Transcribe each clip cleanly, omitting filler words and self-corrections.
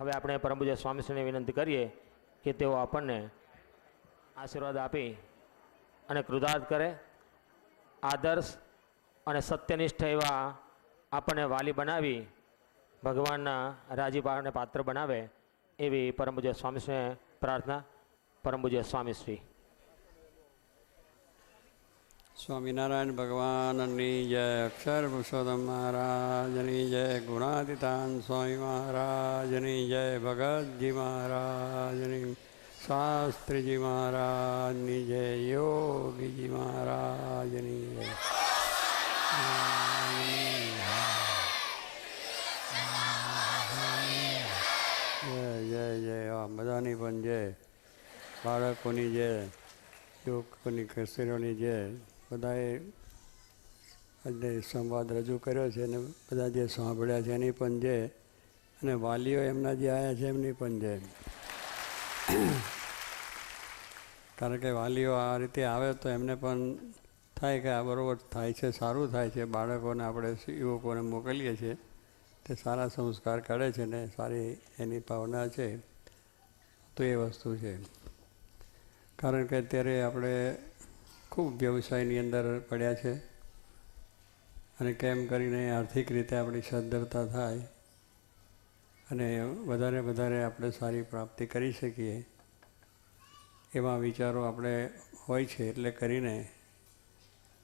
હવે આપણે પરમ પૂજ્ય સ્વામીશ્રીને વિનંતી કરીએ કે તેઓ આપણને આશીર્વાદ આપી અને કૃતાર્થ કરે, આદર્શ અને સત્યનિષ્ઠ એવા આપણને વાલી બનાવી ભગવાનના રાજીપાને પાત્ર બનાવે એવી પરમ પૂજ્ય સ્વામીશ્રીને પ્રાર્થના. પરમ પૂજ્ય સ્વામીશ્રી. સ્વામિનારાયણ ભગવાનની જય, અક્ષર પુરુષોત્તમ મહારાજની જય, ગુણાતીતાન સ્વામી મહારાજની જય, ભગતજી મહારાજની, શાસ્ત્રીજી મહારાજની જય, યોગીજી મહારાજની જય. જય જય જય. બધાની પણ જય, બાળકોની જય, યુવકોની કસ્તીઓની જય. બધાએ આજે સંવાદ રજૂ કર્યો છે અને બધા જે સાંભળ્યા છે એની પણ જય, અને વાલીઓ એમના જે આવ્યા છે એમની પણ જય. કારણ કે વાલીઓ આ રીતે આવે તો એમને પણ થાય કે આ બરાબર થાય છે, સારું થાય છે. બાળકોને આપણે યુવકોને મોકલીએ છીએ તે સારા સંસ્કાર કરે છે ને સારી એની ભાવના છે, તો એ વસ્તુ છે. કારણ કે અત્યારે આપણે ખૂબ વ્યવસાયની અંદર પડ્યા છે અને કેમ કરીને આર્થિક રીતે આપણી સદ્ધરતા થાય અને વધારે વધારે આપણે સારી પ્રાપ્તિ કરી શકીએ એવા વિચારો આપણે હોય છે. એટલે કરીને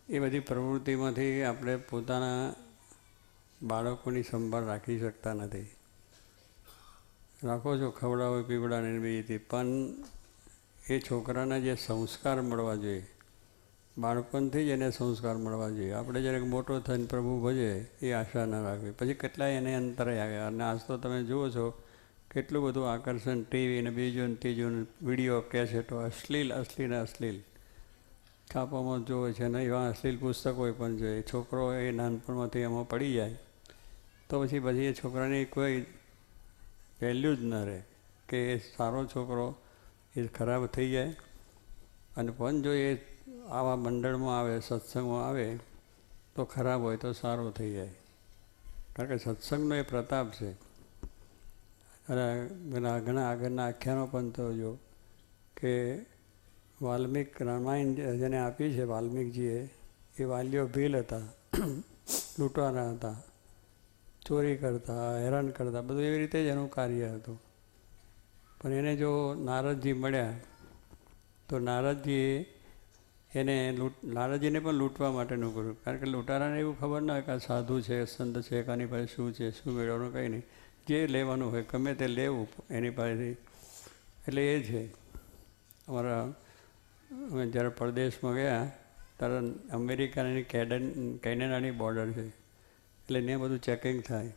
એ બધી પ્રવૃત્તિમાંથી આપણે પોતાના બાળકોની સંભાળ રાખી શકતા નથી. રાખો છો ખવડાવો પીવડાને બીજીથી, પણ એ છોકરાના જે સંસ્કાર મળવા જોઈએ, બાળપણથી જ એને સંસ્કાર મળવા જોઈએ. આપણે જ્યારે મોટો થઈને પ્રભુ ભજે એ આશા ન રાખવી, પછી કેટલાય એને અંતરે આવ્યા. અને આજ તો તમે જુઓ છો કેટલું બધું આકર્ષણ ટીવી ને બીજું ને ત્રીજું વિડીયો કેસેટો, અશ્લીલ અશ્લીલ અશ્લીલ છાપામાં જોવે છે ને એવા અશ્લીલ પુસ્તકો પણ જોઈએ. છોકરો એ નાનપણમાંથી એમાં પડી જાય તો પછી એ છોકરાની કોઈ વેલ્યુ જ ન રહે કે એ સારો છોકરો એ ખરાબ થઈ જાય. અને પણ જો એ આવા મંડળમાં આવે, સત્સંગમાં આવે તો ખરાબ હોય તો સારો થઈ જાય. કારણ કે સત્સંગનો એ પ્રતાપ છે. અને ઘણા આગળના આખ્યાનો પણ તો જો કે વાલ્મિક રામાયણ જેને આપી છે વાલ્મિકજીએ, એ વાલીઓ ભીલ હતા, લૂંટવાના હતા, ચોરી કરતા, હેરાન કરતા, બધું એવી રીતે જ એનું કાર્ય હતું. પણ એને જો નારદજી મળ્યા તો નારદજીએ નારદજીને પણ લૂંટવા માટેનું કર્યું. કારણ કે લૂંટારાને એવું ખબર ના હોય કે આ સાધુ છે, સંત છે, કાની પાસે શું છે, શું મેળવવાનું, કંઈ નહીં, જે લેવાનું હોય ગમે તે લેવું એની પાસેથી. એટલે એ છે અમારા અમે જ્યારે પરદેશમાં ગયા ત્યારે અમેરિકાની કેનેડાની બોર્ડર છે, એટલે ત્યાં બધું ચેકિંગ થાય.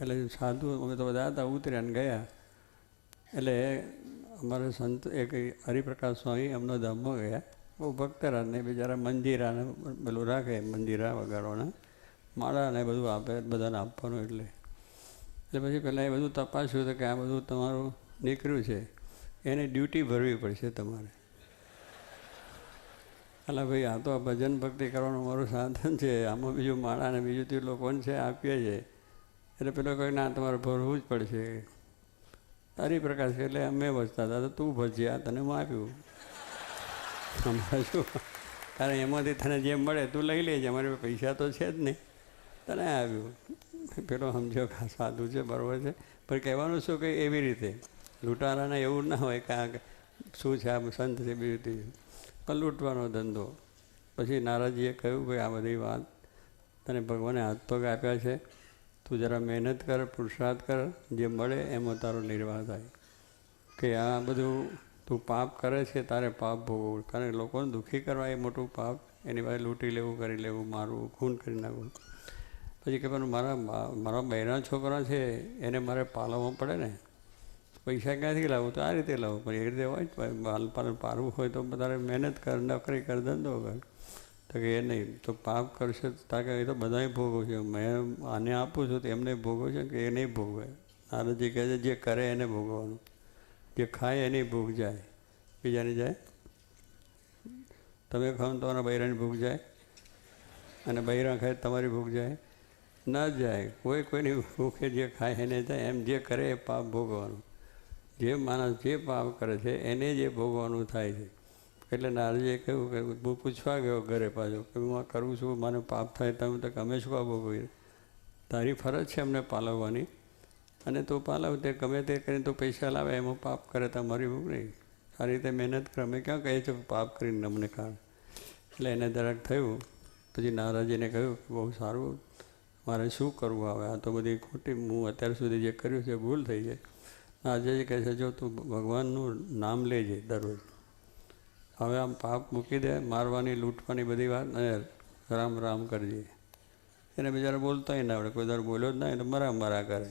એટલે સાધુ અમે તો બધા હતા, ઉતર્યા ને ગયા. એટલે અમારે સંત એક હરિપ્રકાશ સ્વામી એમનો ધામમાં ગયા, બહુ ભક્તરા ને બિચારા મંજીરાને પેલું રાખે, મંજીરા વગાડવાના માળા ને બધું આપે, બધાને આપવાનું. એટલે પછી પહેલાં એ બધું તપાસ્યું તો કે આ બધું તમારું નીકળ્યું છે, એને ડ્યુટી ભરવી પડશે તમારે. એટલે ભાઈ આ તો ભજન ભક્તિ કરવાનું મારું સાધન છે, આમાં બીજું માળા ને બીજું તે લોકોને છે આપીએ છીએ. એટલે પેલો કહે ના તમારે ભરવું જ પડશે. હરિપ્રકાશ એટલે અમે ભજતા હતા, તો તું ભજ્યા તને આપ્યું. અમારે શું, કારણ એમાંથી તને જે મળે તું લઈ લેજે, અમારે પૈસા તો છે જ નહીં, તને આવ્યું. પેલો સમજો કે સાધુ છે, બરાબર છે, પણ કહેવાનું શું કે એવી રીતે લૂંટારાને એવું ના હોય કે આ શું છે, આ સંત છે, બીજું ત્રીજું, પણ લૂંટવાનો ધંધો. પછી નારદજીએ કહ્યું ભાઈ આ બધી વાત તને ભગવાને હાથ પગ આપ્યા છે, તું જરા મહેનત કર, પુરુષાર્થ કર, જે મળે એમાં તારો નિર્વાહ થાય. કે આ બધું તું પાપ કરે છે તારે પાપ ભોગવવું. કારણ કે લોકોને દુઃખી કરવા એ મોટું પાપ, એની પાસે લૂંટી લેવું, કરી લેવું, મારવું, ખૂન કરી નાખવું. પછી કે પણ મારા બહેરા છોકરા છે એને મારે પાલવવા પડે ને, પૈસા ક્યાંથી લાવું, તો આ રીતે લાવું. પણ એ રીતે હોય જ, બાલપાલન પારવું હોય તો તારે મહેનત કર, નોકરી કર, ધંધો કર. તો કે એ નહીં, તો પાપ કરશે તારે એ તો બધાય ભોગવું છે, મેં આને આપું છું તો એમને ભોગવું છે કે એ નહીં ભોગવે. નારદજી કહે છે જે કરે એને ભોગવવાનું, જે ખાય એની ભૂખ જાય, બીજાની જાય. તમે ખાઓ તમારા બૈરાની ભૂખ જાય, અને બૈરા ખાય તમારી ભૂખ જાય. ન જાય. કોઈની ભૂખે જે ખાય એને જાય, એમ જે કરે એ પાપ ભોગવવાનું. જે માણસ જે પાપ કરે છે એને જે ભોગવવાનું થાય છે. એટલે નારદજીએ કહ્યું કે હું પૂછવા ગયો ઘરે પાછો કે હું આ કરું છું, મને પાપ થાય. તમે તો અમે શું આ ભોગવીએ? તારી ફરજ છે અમને પાલવવાની, અને તું પાલવ. તે ગમે તે કરીને તું પૈસા લાવે એમાં પાપ કરે તો અમારી ભૂખ નહીં. સારી રીતે મહેનત કરે. અમે ક્યાં કહીએ છીએ પાપ કરીને અમને કારણ. એટલે એને જરાક થયું. પછી નારદજીને કહ્યું કે બહુ સારું, મારે શું કરવું આવે? આ તો બધી ખોટી, હું અત્યાર સુધી જે કર્યું છે ભૂલ થઈ જાય. નારદજી કહે છે જો તું ભગવાનનું નામ લેજે દરરોજ, હવે આમ પાપ મૂકી દે, મારવાની લૂંટવાની બધી વાત, અને રામ રામ કરજે. એને બિચારા બોલતાય ના આવડે, કોઈ દર બોલ્યો જ ના એટલે મરા કરે.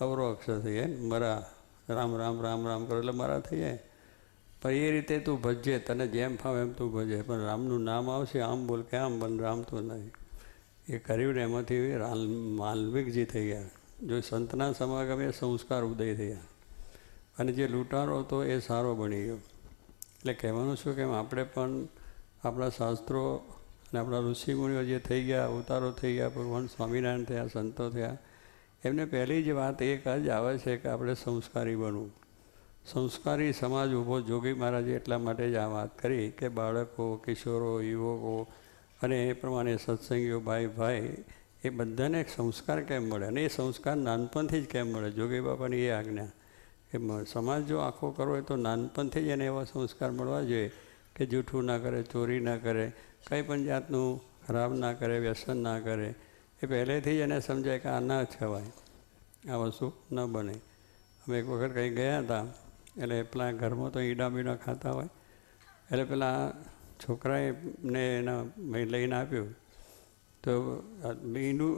અવરો અક્ષર થઈ જાય ને, મરા. રામ રામ રામ રામ કરો એટલે મરા થઈ જાય. પણ એ રીતે તું ભજજે, તને જેમ ફાવે એમ તું ભજે, પણ રામનું નામ આવશે આમ બોલ કે આમ બોલ, રામ તો નહીં. એ કર્યું ને એમાંથી માલવિકજી થઈ ગયા. જો સંતના સમાગમે સંસ્કાર ઉદય થયા, અને જે લૂંટારો હતો એ સારો બની ગયો. એટલે કહેવાનું શું કે આપણે પણ આપણા શાસ્ત્રો અને આપણા ઋષિમુનિઓ જે થઈ ગયા, અવતારો થઈ ગયા, ભગવાન સ્વામિનારાયણ થયા, સંતો થયા, એમને પહેલી જ વાત એક જ આવે છે કે આપણે સંસ્કારી બનવું. સંસ્કારી સમાજ ઊભો જોગી મહારાજે એટલા માટે જ આ વાત કરી કે બાળકો, કિશોરો, યુવકો અને એ પ્રમાણે સત્સંગીઓ, ભાઈ એ બધાને એક સંસ્કાર કેમ મળે, અને એ સંસ્કાર નાનપણથી જ કેમ મળે? જોગી બાપાની એ આજ્ઞા કે સમાજ જો આખો કરવો હોય તો નાનપણથી જ એને એવા સંસ્કાર મળવા જોઈએ કે જૂઠું ના કરે, ચોરી ના કરે, કંઈ પણ જાતનું ખરાબ ના કરે, વ્યસન ના કરે. એ પહેલેથી જ એને સમજાય કે આ ના છવાય, આ વસ્તુ ન બને. અમે એક વખત કંઈ ગયા હતા, એટલે પેલા ઘરમાં તો ઈંડા બીડા ખાતા હોય, એટલે પેલા છોકરાએ ને એના લઈને આપ્યું તો ઈંડું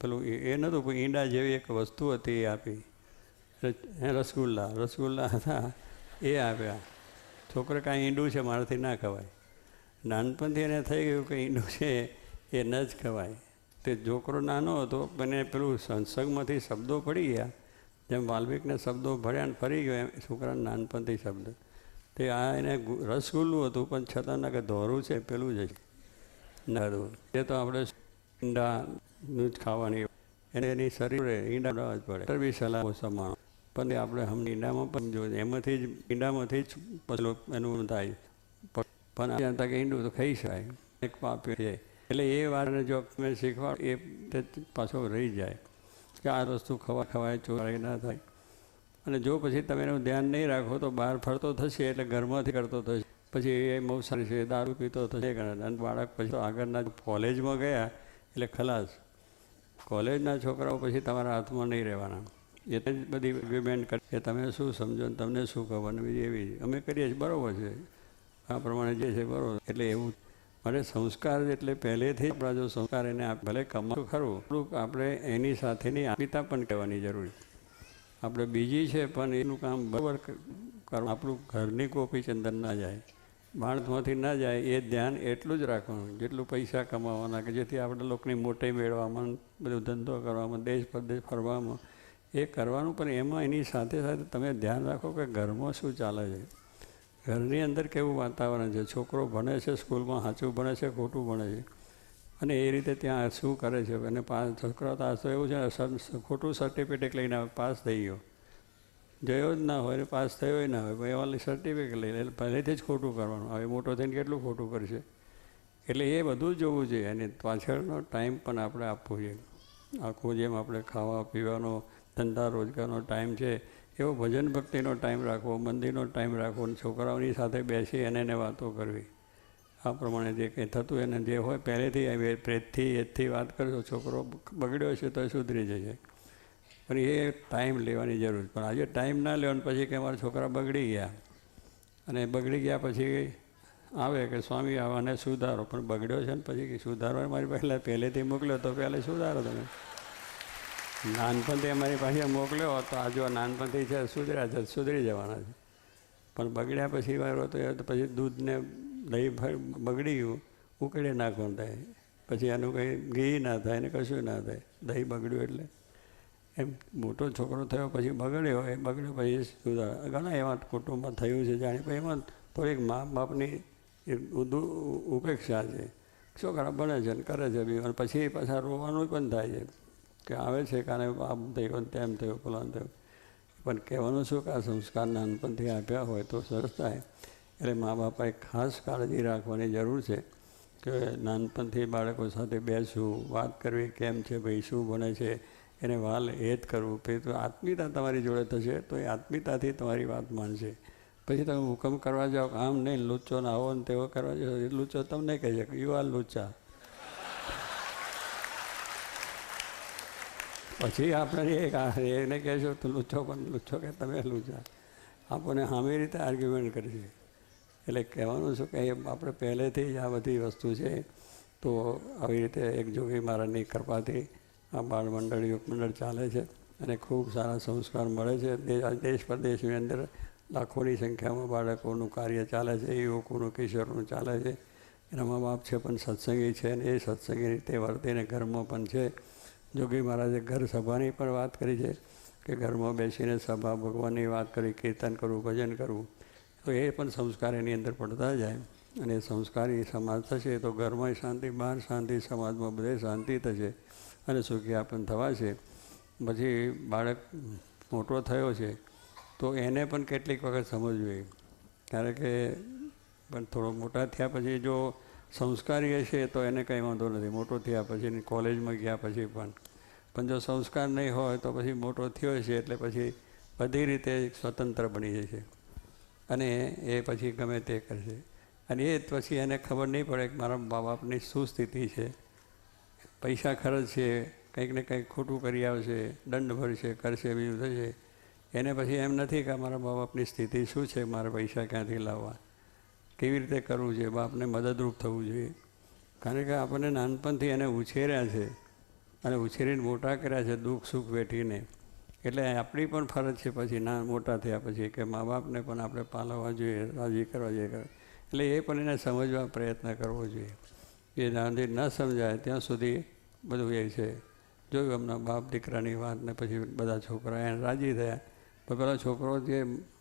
પેલું એ નહોતું, પણ ઈંડા જેવી એક વસ્તુ હતી એ આપી. રસગુલ્લા હતા એ આપ્યા. છોકરે કાંઈ ઈંડું છે મારાથી ના ખવાય. નાનપણથી એને થઈ ગયું કે ઈંડું છે એ ન જ ખવાય. તે છોકરો નાનો હતો પણ એને પેલું સત્સંગમાંથી શબ્દો પડી ગયા, જેમ વાલ્મિકને શબ્દો ભર્યા ને ફરી ગયો એમ છોકરાને નાનપણથી શબ્દ. તે આ એને રસગુલ્લું હતું પણ છતાં ના કે ધોરું છે પેલું જ ના હતું. એ તો આપણે ઈંડાનું જ ખાવાની, એને એની શરીરે ઈંડા જ પડે બી સલાહ સમાણ. પણ આપણે ઈંડામાં પણ જોઈએ એમાંથી જ ઈંડામાંથી જ પછી એનું થાય. પણ જાણતા કે ઈંડું તો ખાઈ શકાય, એક પાપ છે. એટલે એ વાતને જો તમે શીખવાડ એ પાછો રહી જાય કે આ વસ્તુ ખવાય, ચોરી ના થાય. અને જો પછી તમે એનું ધ્યાન નહીં રાખો તો બહાર ફરતો થશે, એટલે ઘરમાંથી કરતો થશે, પછી એ મૌસારી છે, દારૂ પીતો થશે. અને બાળક પછી આગળના કોલેજમાં ગયા એટલે ખલાસ. કોલેજના છોકરાઓ પછી તમારા હાથમાં નહીં રહેવાના. એ જ બધી એગ્રીમેન્ટ કરે કે તમે શું સમજો ને તમને શું ખબર ને બીજી એવી અમે કરીએ છીએ બરાબર છે, આ પ્રમાણે જે છે બરાબર. એટલે એવું મને સંસ્કાર એટલે પહેલેથી જ આપણા જો સંસ્કાર એને ભલે કમાવું ખરું, થોડુંક આપણે એની સાથેની આપિતા પણ કહેવાની જરૂર. આપણે બીજી છે પણ એનું કામ બરાબર કરવું. આપણું ઘરની કોપી ચંદર ના જાય, બાળકમાંથી ના જાય, એ ધ્યાન એટલું જ રાખવાનું જેટલું પૈસા કમાવાના, કે જેથી આપણે લોકોની મોટી મેળવામાં, બધું ધંધો કરવામાં, દેશ પરદેશ ફરવામાં એ કરવાનું. પણ એમાં એની સાથે સાથે તમે ધ્યાન રાખો કે ઘરમાં શું ચાલે છે, ઘરની અંદર કેવું વાતાવરણ છે, છોકરો ભણે છે સ્કૂલમાં, સાચું ભણે છે ખોટું ભણે છે, અને એ રીતે ત્યાં શું કરે છે. અને છોકરા તો એવું છે ખોટું સર્ટિફિકેટ લઈને પાસ થઈ ગયો, ગયો જ ના હોય, પાસ થયો ના હોય, એવા સર્ટિફિકેટ લઈને એટલે પહેલેથી જ ખોટું કરવાનું. હવે મોટો થઈને કેટલું ખોટું કરશે. એટલે એ બધું જ જોવું જોઈએ. અને પાછળનો ટાઈમ પણ આપણે આપવો જોઈએ. આખું જેમ આપણે ખાવા પીવાનો, ધંધા રોજગારનો ટાઈમ છે, એવો ભજન ભક્તિનો ટાઈમ રાખવો, મંદિરનો ટાઈમ રાખવો, અને છોકરાઓની સાથે બેસી એને વાતો કરવી. આ પ્રમાણે જે કંઈ થતું એને જે હોય પહેલેથી પ્રેતથી એથી વાત કરશો, છોકરો બગડ્યો છે તો સુધરી જશે. પણ એ ટાઈમ લેવાની જરૂર. પણ આજે ટાઈમ ના લેવાનો પછી કે અમારા છોકરા બગડી ગયા, અને બગડી ગયા પછી આવે કે સ્વામી આવાને સુધારો, પણ બગડ્યો છે ને પછી સુધારવા મારી પહેલેથી મોકલ્યો તો પહેલે સુધારો. તમે નાનપણથી અમારી પાસે મોકલ્યો તો આ જો નાનપણથી છે સુધર્યા છે, સુધરી જવાના છે. પણ બગડ્યા પછી વારો તો પછી દૂધને દહીં બગડી ગયું, ઉકળી નાખવાનું થાય, પછી એનું કંઈ ઘી ના થાય ને કશું ના થાય. દહીં બગડ્યું એટલે એમ મોટો છોકરો થયો પછી બગડ્યો, એ બગડ્યો પછી સુધારા. ઘણા એવા કુટુંબમાં થયું છે જાણે, પણ એમાં થોડીક મા બાપની ઉપેક્ષા છે. છોકરા ભણે છે ને કરે છે બી, અને પછી પાછા રોવાનું પણ થાય છે કે આવે છે કારણે આમ થયું તેમ થયું ફલાણ થયું. પણ કહેવાનું શું કે આ સંસ્કાર નાનપણથી આપ્યા હોય તો સરસ થાય. એટલે મા બાપાએ ખાસ કાળજી રાખવાની જરૂર છે કે નાનપણથી બાળકો સાથે બેસવું, વાત કરવી, કેમ છે ભાઈ, શું ભણે છે, એને વાલ એ જ કરવું. પછી તો આત્મીયતા તમારી જોડે થશે તો એ આત્મીયતાથી તમારી વાત માનશે. પછી તમે હુકમ કરવા જાઓ આમ નહીં, લુચ્ચો ને આવો ને તેવો કરવા જાઓ, એ લુચ્ચો તમને કહે છે કે યુ આર લુચ્ચા. પછી આપણે એને કહેશો તો લુચ્ચો, પણ લુચ્ચો કે તમે લુચ્ચા, આપણને સામી રીતે આર્ગ્યુમેન્ટ કરશે. એટલે કહેવાનું શું કે આપણે પહેલેથી જ આ બધી વસ્તુ છે. તો આવી રીતે એક જોગી મહારાજની કૃપાથી આ બાળ મંડળ, યુવક મંડળ ચાલે છે અને ખૂબ સારા સંસ્કાર મળે છે. દેશ પરદેશની અંદર લાખોની સંખ્યામાં બાળકોનું કાર્ય ચાલે છે, યુવકોનું, કિશોરનું ચાલે છે. એના મા બાપ છે પણ સત્સંગી છે, અને એ સત્સંગી રીતે વર્તીને ઘરમાં પણ છે. જોગી મહારાજે ઘર સભાની પણ વાત કરી છે કે ઘરમાં બેસીને સભા, ભગવાનની વાત કરી, કીર્તન કરવું, ભજન કરવું. તો એ પણ સંસ્કાર એની અંદર પડતા જાય અને સંસ્કારી સમાજ થશે તો ઘરમાં શાંતિ, બહાર શાંતિ, સમાજમાં બધે શાંતિ થશે અને સુખી આપણને થવાશે. પછી બાળક મોટો થયો છે તો એને પણ કેટલીક વખત સમજવું જોઈએ. કારણ કે પણ થોડો મોટા થયા પછી જો સંસ્કારી હશે તો એને કંઈ વાંધો નથી, મોટો થયા પછી, કોલેજમાં ગયા પછી પણ જો સંસ્કાર નહીં હોય તો પછી મોટો થયો છે એટલે પછી બધી રીતે સ્વતંત્ર બની જશે અને એ પછી ગમે તે કરશે. અને એ પછી એને ખબર નહીં પડે કે મારા મા બાપની શું સ્થિતિ છે. પૈસા ખર્ચ છે, કંઈક ને કંઈક ખોટું કરી આવશે, દંડ ભરશે, કરશે, બીજું થશે. એને પછી એમ નથી કે મારા મા બાપની સ્થિતિ શું છે, મારે પૈસા ક્યાંથી લાવવા, કેવી રીતે કરવું છે, બાપને મદદરૂપ થવું જોઈએ. કારણ કે આપણને નાનપણથી એને ઉછેર્યા છે અને ઉછેરીને મોટા કર્યા છે દુઃખ સુખ વેઠીને. એટલે આપણી પણ ફરજ છે પછી મોટા થયા પછી કે મા બાપને પણ આપણે પાલવવા જોઈએ, રાજી કરવા જોઈએ. એટલે એ પણ એને સમજવા પ્રયત્ન કરવો જોઈએ. એ નાની ન સમજાય ત્યાં સુધી બધું એ છે. જોયું એમના બાપ દીકરાની વાત ને પછી બધા છોકરા એને રાજી થયા. પણ પેલો છોકરો જે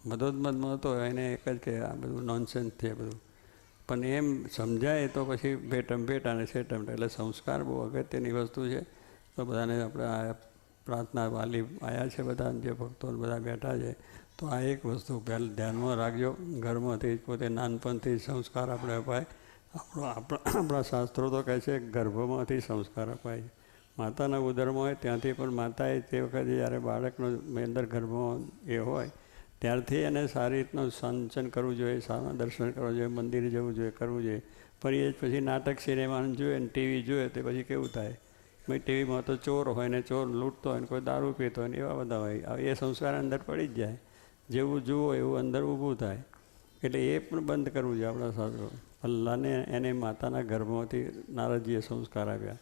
મદોદમદમાં હતો એને એક જ કે આ બધું નોનસેન્સ છે બધું. પણ એમ સમજાય તો પછી ભેટમ ભેટ અને સેટમ. એટલે સંસ્કાર બહુ અગત્યની વસ્તુ છે. તો બધાને આપણે આ પ્રાર્થના વાલી આવ્યા છે, બધા જે ભક્તો બધા બેઠા છે, તો આ એક વસ્તુ પહેલાં ધ્યાનમાં રાખજો. ઘરમાંથી પોતે નાનપણથી સંસ્કાર આપણે અપાય. આપણા શાસ્ત્રો તો કહે છે ગર્ભમાંથી સંસ્કાર અપાય છે. માતાના ઉદરમાં હોય ત્યાંથી પણ માતાએ તે વખતે જ્યારે બાળકનો અંદર ગર્ભમાં એ હોય ત્યારથી એને સારી રીતનું સિંચન કરવું જોઈએ, સારા દર્શન કરવું જોઈએ, મંદિરે જવું જોઈએ, કરવું જોઈએ. પણ એ પછી નાટક, સિનેમા જોઈએ ને ટીવી જોઈએ તો પછી કેવું થાય, ભાઈ ટીવીમાં તો ચોર હોય ને ચોર લૂંટતો હોય ને કોઈ દારૂ પીતો હોય ને એવા બધા હોય. એ સંસ્કાર અંદર પડી જ જાય. જેવું જુઓ એવું અંદર ઊભું થાય. એટલે એ પણ બંધ કરવું જોઈએ આપણા શાસ્ત્રો. અલ્લાહને એને માતાના ગર્ભમાંથી નારદજીએ સંસ્કાર આપ્યા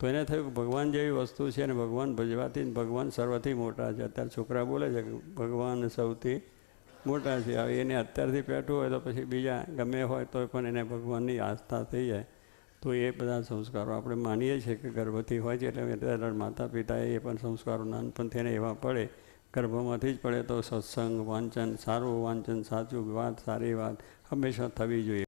તો એને થયું કે ભગવાન જેવી વસ્તુ છે અને ભગવાન ભજવાથી ભગવાન સર્વથી મોટા છે. અત્યારે છોકરા બોલે છે કે ભગવાન સૌથી મોટા છે. હવે એને અત્યારથી પેઠું હોય તો પછી બીજા ગમે હોય તો પણ એને ભગવાનની આસ્થા થઈ જાય. તો એ બધા સંસ્કારો આપણે માનીએ છીએ કે ગર્ભથી હોય છે એટલે માતા પિતાએ એ પણ સંસ્કારો નાનપણથી એને એવા પડે, ગર્ભમાંથી જ પડે તો સત્સંગ, વાંચન, સારું વાંચન, સાચું વાત, સારી વાત હંમેશા થવી જોઈએ.